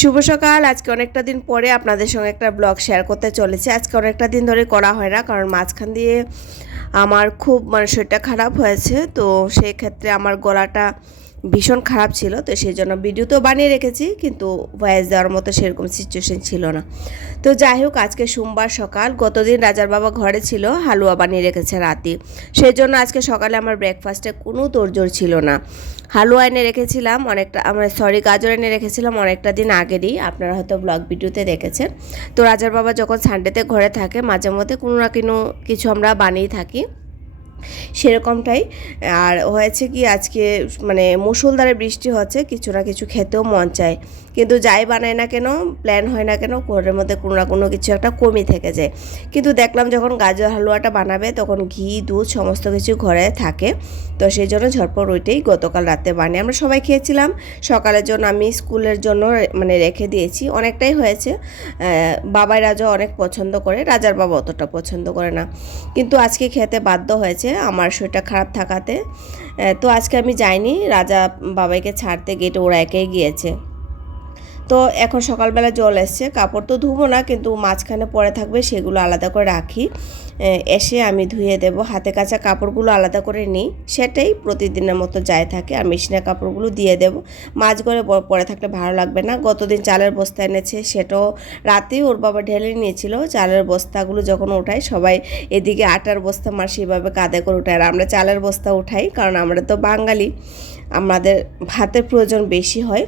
শুভ সকাল। আজকে অনেকটা দিন পরে আপনাদের সঙ্গে একটা ব্লগ শেয়ার করতে চলেছি। আজকে অনেকটা দিন ধরে করা হয় না, কারণ মাঝখান দিয়ে আমার খুব শরীরটা খারাপ হয়েছে। তো সেই ক্ষেত্রে আমার গলাটা ভীষণ খারাপ ছিল, তো সেই জন্য ভিডিও তো বানিয়ে রেখেছি, কিন্তু ভয়েস দেওয়ার মতো সেরকম সিচুয়েশন ছিল না। তো যাই হোক, আজকে সোমবার সকাল, গতদিন রাজার বাবা ঘরে ছিল, হালুয়া বানিয়ে রেখেছে রাতে। সেই জন্য আজকে সকালে আমার ব্রেকফাস্টে কোনো তোড়জোড় ছিল না। হালুয়া এনে রেখেছিলাম অনেকটা, গাজর এনে রেখেছিলাম অনেকটা দিন আগেরই, আপনারা হয়তো ব্লগ ভিডিওতে দেখেছেন। তো রাজার বাবা যখন সানডেতে ঘরে থাকে, মাঝে মধ্যে কোনো না কোনো কিছু আমরা বানিয়ে থাকি, সেরকমটাই। আর হয়েছে কি, আজকে মুষলধারে বৃষ্টি হচ্ছে, কিছু না কিছু খেতেও মন চায়, কিন্তু যাই বানায় না কেন, প্ল্যান হয় না কেন, ঘরের মধ্যে কোনো না কোনো কিছু একটা কমই থেকে যায়। কিন্তু দেখলাম যখন গাজর হালুয়াটা বানাবে, তখন ঘি দুধ সমস্ত কিছু ঘরে থাকে, তো সেই জন্য ঝটপট ওইটাই গতকাল রাতে বানিয়ে আমরা সবাই খেয়েছিলাম। সকালের জন্য আমি স্কুলের জন্য রেখে দিয়েছি, অনেকটাই হয়েছে। বাবাই রাজা অনেক পছন্দ করে, রাজার বাবা অতটা পছন্দ করে না, কিন্তু আজকে খেতে বাধ্য হয়েছে আমার শরীরটা খারাপ থাকাতে। তো আজকে আমি যাইনি, রাজা বাবাইকে ছাড়তে গেটে ওরা একাই গিয়েছে। তো এখন সকালবেলা জল এসছে, কাপড় তো ধুবো না, কিন্তু মাঝখানে পরে থাকবে, সেগুলো আলাদা করে রাখি, এসে আমি ধুয়ে দেব। হাতে কাচা কাপড়গুলো আলাদা করে নিই, সেটাই প্রতিদিনের মতো যাই থাকে, আর মেশিনের কাপড়গুলো দিয়ে দেব। মাঝ করে পরে থাকলে ভালো লাগবে না। গতদিন চালের বস্তা এনেছে, সেটাও রাতেই ওর বাবা ঢেলে নিয়েছিল। চালের বস্তাগুলো যখন উঠাই, সবাই এদিকে আটার বস্তা মার সেভাবে কাঁধে করে উঠায়, আর আমরা চালের বস্তা উঠাই, কারণ আমরা তো বাঙালি, আমাদের ভাতের প্রয়োজন বেশি হয়,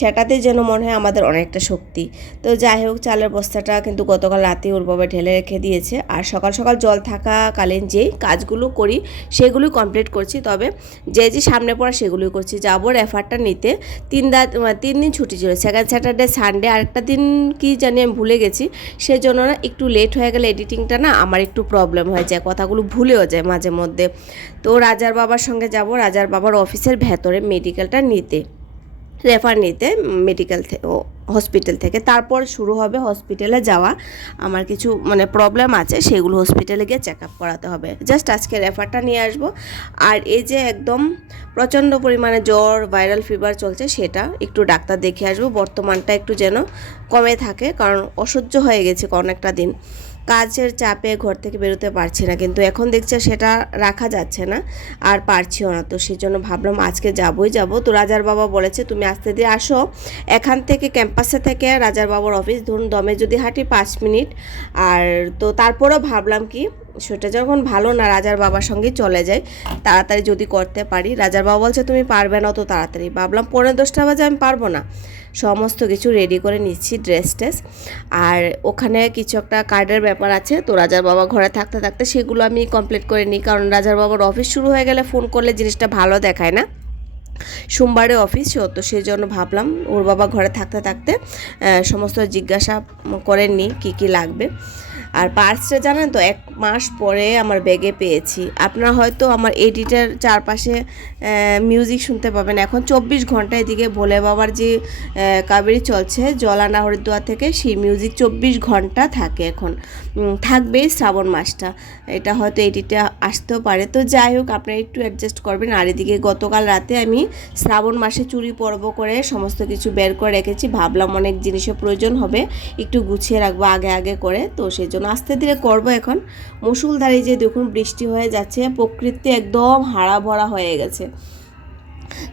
সেটাতে যেন মনে হয় আমাদের অনেকটা শক্তি। তো যাই হোক, চালের বস্তাটা কিন্তু গতকাল রাতে ওর বাবা ঢেলে রেখে দিয়েছে। আর সকাল সকাল জল থাকাকালীন যেই কাজগুলো করি সেগুলোই কমপ্লিট করছি, তবে যে সামনে পড়া সেগুলোই করছি। যাবো রেফারটা নিতে, 3 দিন ছুটি ছিল, সেকেন্ড স্যাটারডে সানডে, আরেকটা দিন কি জানি আমি ভুলে গেছি। সেজন্য না একটু লেট হয়ে গেলে এডিটিংটা না আমার একটু প্রবলেম হয়ে যায়, কথাগুলো ভুলেও যায় মাঝে মধ্যে। তো রাজার বাবার সঙ্গে যাব, রাজার বাবার অফিসের ভেতরে মেডিকেলটা নিতে, রেফার নিতে মেডিকেল হসপিটাল থেকে। তারপর শুরু হবে হসপিটালে যাওয়া, আমার কিছু প্রবলেম আছে, সেগুলো হসপিটালে গিয়ে চেক আপ করাতে হবে। জাস্ট আজকে রেফারটা নিয়ে আসবো। আর এই যে একদম প্রচণ্ড পরিমাণে জ্বর, ভাইরাল ফিভার চলছে, সেটা একটু ডাক্তার দেখে আসবো, বর্তমানটা একটু যেন কমে থাকে, কারণ অসহ্য হয়ে গেছে অনেকটা দিন, কাজের চাপে ঘর থেকে বেরোতে পারছি না, কিন্তু এখন দেখছি সেটা রাখা যাচ্ছে না, আর পারছিও না। তো সেই জন্য ভাবলাম আজকে যাবই যাব। তো রাজার বাবা বলেছে তুমি আস্তে দিয়ে আসো, এখান থেকে ক্যাম্পাসে থেকে রাজার বাবার অফিস ধরুন দমে যদি হাঁটি 5 মিনিট। আর তো তারপরেও ভাবলাম কি, সেটা যখন ভালো না, রাজার বাবার সঙ্গেই চলে যায়, তাড়াতাড়ি যদি করতে পারি। রাজার বাবা বলছে তুমি পারবে না অত তাড়াতাড়ি, ভাবলাম 10:45 বাজে আমি পারবো না। সমস্ত কিছু রেডি করে নিচ্ছি, ড্রেস, আর ওখানে কিছু একটা কার্ডের ব্যাপার আছে, তো রাজার বাবা ঘরে থাকতে থাকতে সেগুলো আমি কমপ্লিট করে নিই, কারণ রাজার বাবার অফিস শুরু হয়ে গেলে ফোন করলে জিনিসটা ভালো দেখায় না। সোমবারে অফিস, তো সেই জন্য ভাবলাম ওর বাবা ঘরে থাকতে থাকতে সমস্ত জিজ্ঞাসা করে নিই কী কী লাগবে। আর পার্সটা জানেন তো 1 মাস পরে আমার ব্যাগে পেয়েছি। আপনারা হয়তো আমার এডিটার চারপাশে মিউজিক শুনতে পাবেন। এখন 24 ঘন্টা এদিকে ভোলে বাবার যে কাবেরী চলছে জলানা হরিদ্বার থেকে, সেই মিউজিক 24 ঘন্টা থাকে, এখন থাকবেই শ্রাবণ মাসটা। এটা হয়তো এডিটে আসতেও পারে, তো যাই হোক আপনারা একটু অ্যাডজাস্ট করবেন। আর এদিকে গতকাল রাতে আমি শ্রাবণ মাসে চুরি পর্ব করে সমস্ত কিছু বের করে রেখেছি, ভাবলাম অনেক জিনিসের প্রয়োজন হবে, একটু গুছিয়ে রাখবো আগে আগে করে, তো সেই জন্য আস্তে ধীরে করবো। এখন মুষলধারে যে দেখুন বৃষ্টি হয়ে যাচ্ছে, প্রকৃতি একদম হারা ভরা হয়ে গেছে।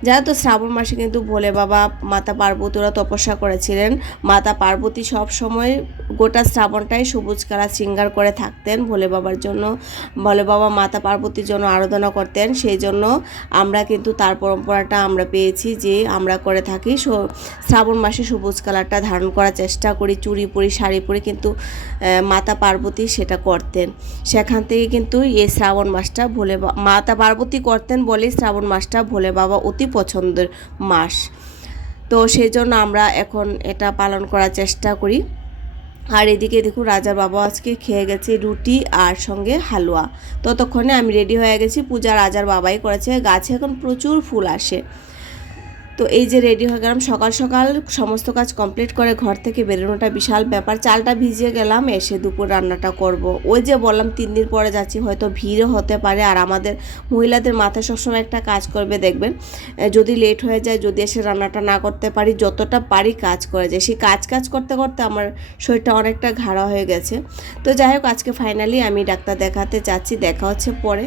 যারা তো শ্রাবণ মাসে কিন্তু ভোলে বাবা মাতা পার্বতীরা তপস্যা করেছিলেন। মাতা পার্বতী সব সময় গোটা শ্রাবণটাই সবুজ কালার শৃঙ্গার করে থাকতেন ভোলে বাবার জন্য, ভোলে বাবা মাতা পার্বতীর জন্য আরাধনা করতেন। সেই জন্য আমরা কিন্তু তার পরম্পরাটা আমরা পেয়েছি, যে আমরা করে থাকি শ্রাবণ মাসে সবুজ কালারটা ধারণ করার চেষ্টা করি, চুড়ি পরি শাড়ি পরি, কিন্তু মাতা পার্বতী সেটা করতেন। সেখান থেকে কিন্তু এই শ্রাবণ মাসটা মাতা পার্বতী করতেন বলেই শ্রাবণ মাসটা ভোলে বাবা অতি পছন্দের মাস। তো সেই জন্য আমরা এখন এটা পালন করার চেষ্টা করি। আর এদিকে দেখুন রাজার বাবা আজকে খেয়ে গেছে রুটি আর সঙ্গে হালুয়া। ততক্ষণে আমি রেডি হয়ে গেছি, পূজা রাজার বাবাই করেছে। গাছে এখন প্রচুর ফুল আসে, তো এই যে রেডি হয়ে গেলাম, সকাল সকাল সমস্ত কাজ কমপ্লিট করে ঘর থেকে বেরোনোটা বিশাল ব্যাপার। চালটা ভিজিয়ে গেলাম, এসে দুপুর রান্নাটা করব। ওই যে বললাম 3 দিন পরে যাচ্ছি, হয়তো ভিড়ও হতে পারে। আর আমাদের মহিলাদের মাথায় সবসময় একটা কাজ করবে, দেখবেন যদি লেট হয়ে যায়, যদি এসে রান্নাটা না করতে পারি, যতটা পারি কাজ করে যায়। সেই কাজ করতে করতে আমার শরীরটা অনেকটা ঘাড়া হয়ে গেছে। তো যাই হোক, আজকে ফাইনালি আমি ডাক্তার দেখাতে যাচ্ছি, দেখা হচ্ছে পরে।